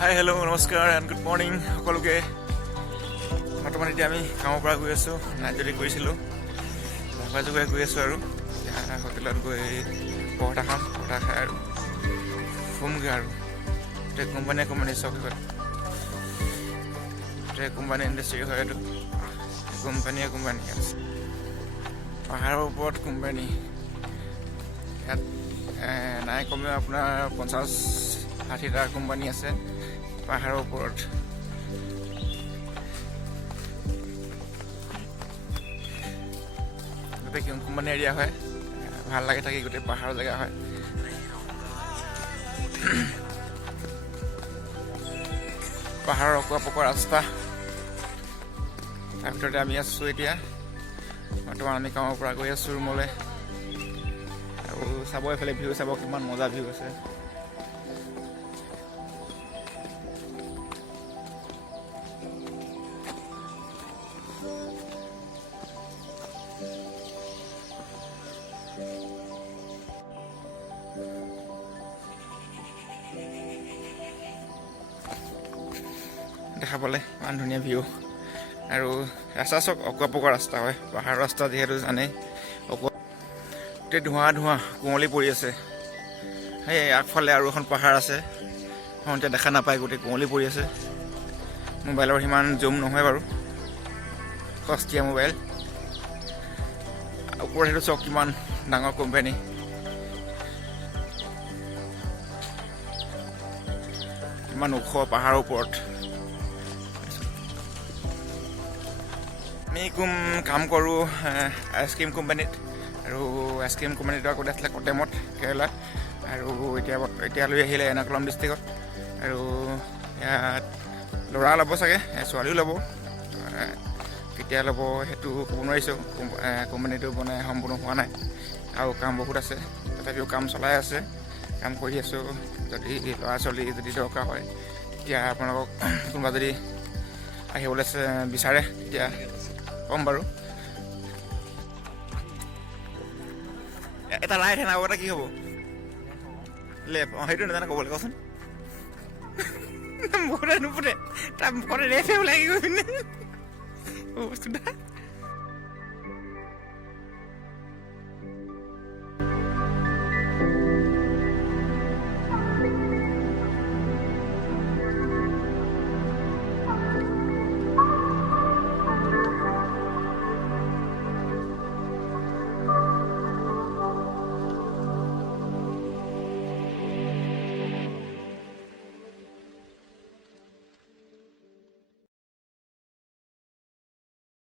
Hi hello' নমস্কাৰ and good morning সকলোকে। বৰ্তমান এতিয়া আমি কামৰ পৰা গৈ আছোঁ, নাইট ডিউটি কৰিছিলোঁ, যোগাই গৈ আছোঁ আৰু এতিয়া হোটেলত গৈ পৰঠা খাম, পৰঠা খাই আৰু শুমগৈ আৰু এতিয়া কোম্পানী চখ হয়, এতিয়া কোম্পানী ইণ্ডাষ্ট্ৰি হয়, এইটো কোম্পানী আছে পাহাৰৰ ওপৰত কোম্পানী। ইয়াত নাই কমেও আপোনাৰ 50-60টা কোম্পানী আছে পাহাৰৰ ওপৰত। গোটেই কোম্পানী এৰিয়া হয়, ভাল লাগে থাকি, গোটেই পাহাৰৰ জেগা হয়। পাহাৰৰ অকোৱা পকোৱা ৰাস্তা, তাৰ ভিতৰতে আমি আছোঁ এতিয়া। বৰ্তমান আমি কামৰ পৰা গৈ আছোঁ ৰুমলৈ, আৰু চাব এইফালে ভিউ চাব, কিমান মজা ভিউ আছে। দেখা পালে ইমান ধুনীয়া ভিউ, আৰু ৰাস্তা চব অকোৱা পকোৱা ৰাস্তা হয়, পাহাৰৰ ৰাস্তা যিহেতু জানেই, গোটেই ধোঁৱা কুঁৱলী পৰি আছে। সেই আগফালে আৰু এখন পাহাৰ আছে, এতিয়া দেখা নাপায়, গোটেই কুঁৱলী পৰি আছে। মোবাইলৰ সিমান জুম নহয় বাৰু, সস্তীয়া মোবাইল। ওপৰত সেইটো চক কিমান ডাঙৰ কোম্পানী, কিমান ওখ পাহাৰৰ ওপৰত। আমি কাম কৰোঁ আইচক্ৰীম কোম্পানীত, আৰু আইচক্ৰীম কোম্পানীটো আগতে আছিলে কটেমত, কেৰেলাত, আৰু এতিয়ালৈ আহিলে এৰ্নাকুলাম ডিষ্ট্ৰিক্টত। আৰু ইয়াত ল'ৰা ল'ব চাগে, ছোৱালীও ল'ব, কেতিয়া ল'ব সেইটো ক'ব নোৱাৰিছোঁ। কোম্পানীটো বনাই সম্পূৰ্ণ হোৱা নাই, আৰু কাম বহুত আছে, তথাপিও কাম চলাই আছে, কাম কৰি আছোঁ। যদি ল'ৰা ছোৱালী যদি দৰকাৰ হয়, তেতিয়া আপোনালোকক কোনোবা যদি আহিবলৈ বিচাৰে তেতিয়া ক'ম বাৰু। এটা ৰাইট হেন, আৰু এটা কি হ'ব? লেফ্ট। সেইটো নাজানো ক'বলৈ, কচোন। নুফুটে তাৰ মুখতে লেফ্ট ওলাই গৈ পিনে বস্তুটা।